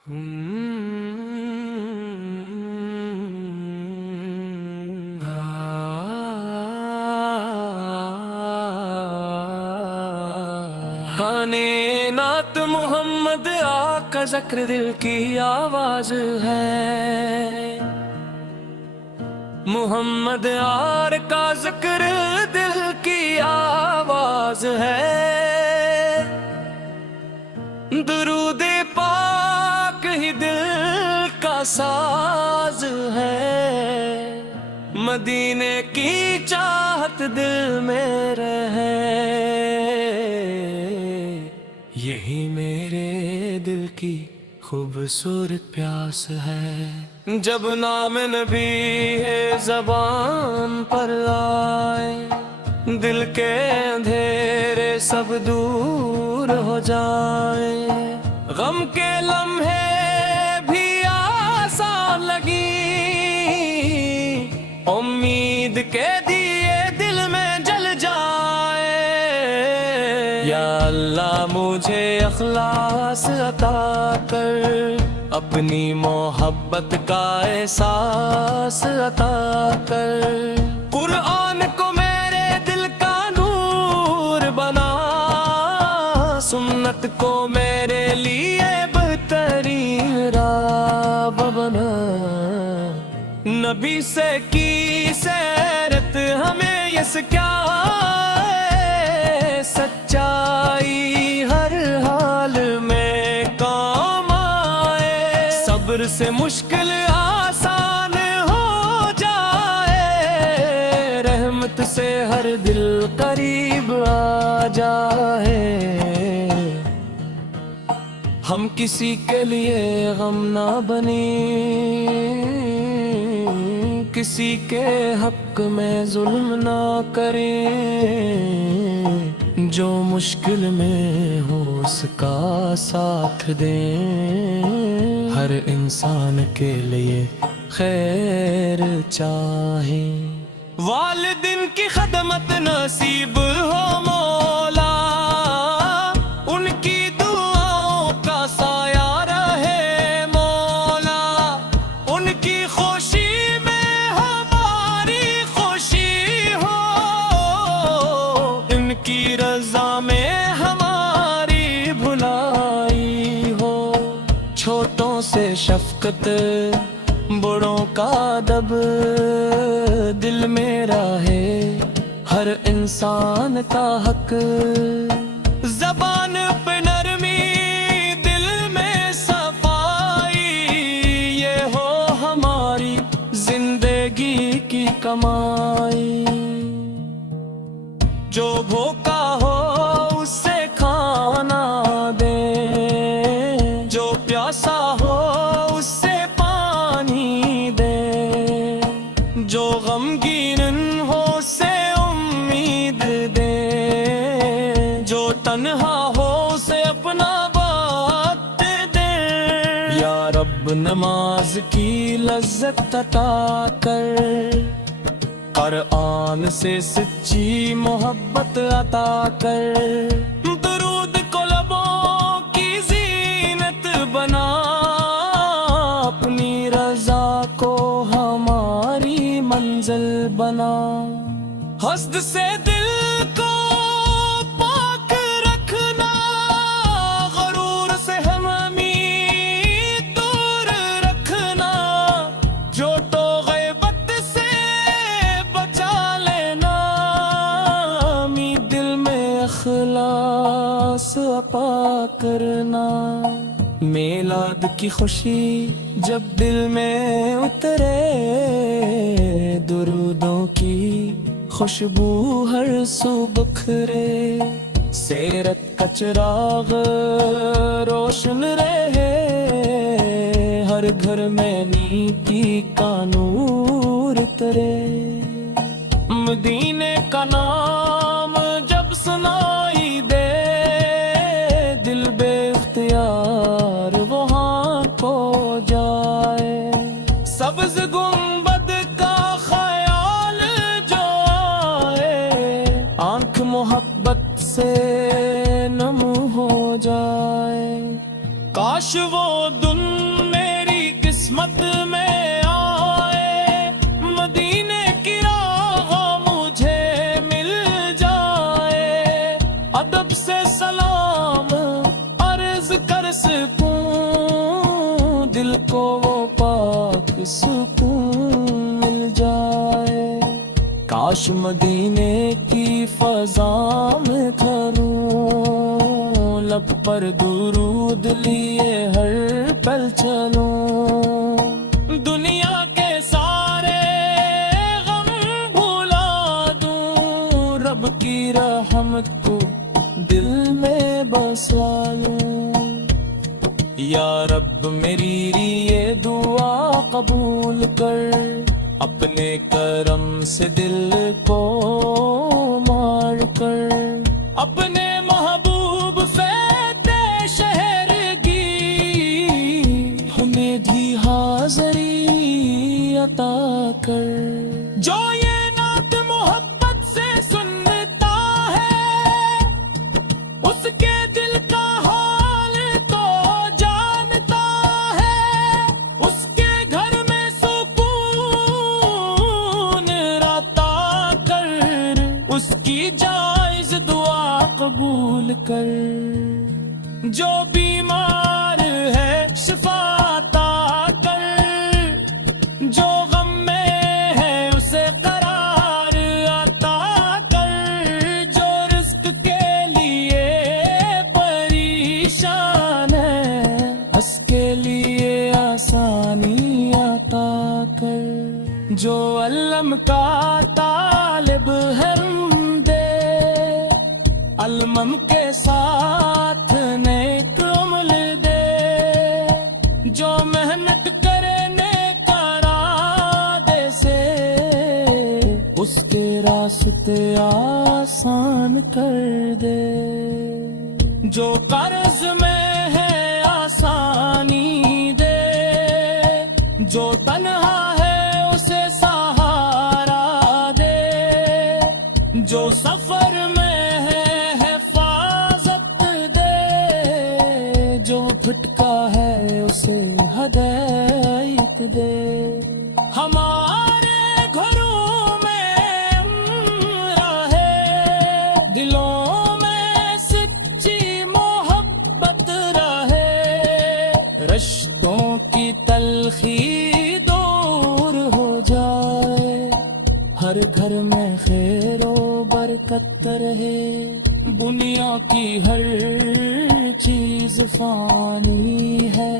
गाने नात मोहम्मद आका ज़िक्र दिल की आवाज है। मोहम्मद यार का ज़िक्र दिल की आवाज है। दुरूद पाक ही दिल का साज है। मदीने की चाहत दिल में रहे, यही मेरे दिल की खूबसूरत प्यास है। जब नाम नबी है ज़बान पर आए, दिल के अंधेरे सब दूर हो जाए। गम के लम्हे भी आसान लगी, उम्मीद के दिए दिल में जल जाए। या अल्लाह मुझे इखलास अता कर, अपनी मोहब्बत का एहसास अता कर। कुरान को मेरे दिल का नूर बना, सुन्नत को मेरे लिए बेहतरीन राह बना। नबी से की सैरत हमें यस क्या है, सच्चाई हर हाल में काम आए। सब्र से मुश्किल आसान हो जाए, रहमत से हर दिल करीब आ जाए। हम किसी के लिए गम ना बने, किसी के हक में जुल्म ना करें। जो मुश्किल में हो उसका साथ दें, हर इंसान के लिए खैर चाहें। वालिदिन की खदमत नसीब हो मौला, उनकी दुआओं का साया रहे मौला। उनकी खुशी में हमारी खुशी हो, इनकी रजा में हमारी भुलाई हो। छोटों से शफकत बड़ों का अदब दिल मेरा है, हर इंसान का हक। ज़बान पे नरमी दिल में सफाई, ये हो हमारी जिंदगी की कमाई। जो भूखा हो उससे खाना दे, जो प्यासा हो उससे पानी दे। जो गमगीन हो उससे उम्मीद दे, जो तन्हा हो उसे अपना वक्त दे। या रब नमाज की लज्जत अता कर, कुरान से सच्ची मोहब्बत अता कर। दुरूद को लबों की जीनत बना, अपनी रजा को हमारी मंजिल बना। हस्द से दिल को पाक रखना, गरूर से हमी दूर रखना। जो तो गैबत से बचा लेना, मी दिल में इखलास अपा करना। मिलाद की खुशी जब दिल में उतरे, दुरूदों की खुशबू हर सू बखरे। सीरत का चिराग रोशन रहे, हर घर में नीति का नूर उतरे। मदीने का नाम जब सुनाई दे, दिल बेख्तियार वहाँ खो जाए। सब्ज गुंबद का ख्याल जो आए, आंख मोहब्बत से नम हो जाए। काश वो دن میری قسمت میں آئے، مدینے کی راہ مجھے مل جائے، ادب سے سلام عرض کر سکوں، دل کو وہ پاک سکون مل جائے۔ کاش مدینے کی فضا میں کھلوں، لب پر درود لیے ہر پل چلوں، دنیا کے سارے غم بھلا دوں، رب کی رحمت کو دل میں بسا لوں۔ یا رب میری یہ دعا قبول کر، اپنے کرم سے دل کو مار کر، اپنے محبوب فتح شہر کی ہمیں بھی حاضری عطا کر۔ جو یہ نعت محبت سے سنتا ہے، اس کے دل کا حال تو جانتا ہے، اس کے گھر میں سکون عطا کر، اس کی جائز دعا قبول کر۔ جو بیمار ہے شفا عطا کر، جو غم میں ہے اسے قرار عطا کر، جو رزق کے لیے پریشان ہے اس کے لیے آسانی عطا کر، جو علم کا طالب ہے دے، علم کے ساتھ نیک عمل دے، جو محنت کرنے کا ارادے سے اس کے راستے آسان کر دے، جو قرض میں ہے آسانی دے، جو تنہا ہے اسے سہارا دے، جو سفر میں ہے حفاظت دے، جو بھٹکا ہے اسے ہدایت دے۔ ہمارے گھروں میں رہے، دلوں میں سچی محبت رہے، رشتوں کی تلخی دور ہو جائے، ہر گھر میں خیر و برکت رہے، دنیا کی ہر چیز فانی ہے۔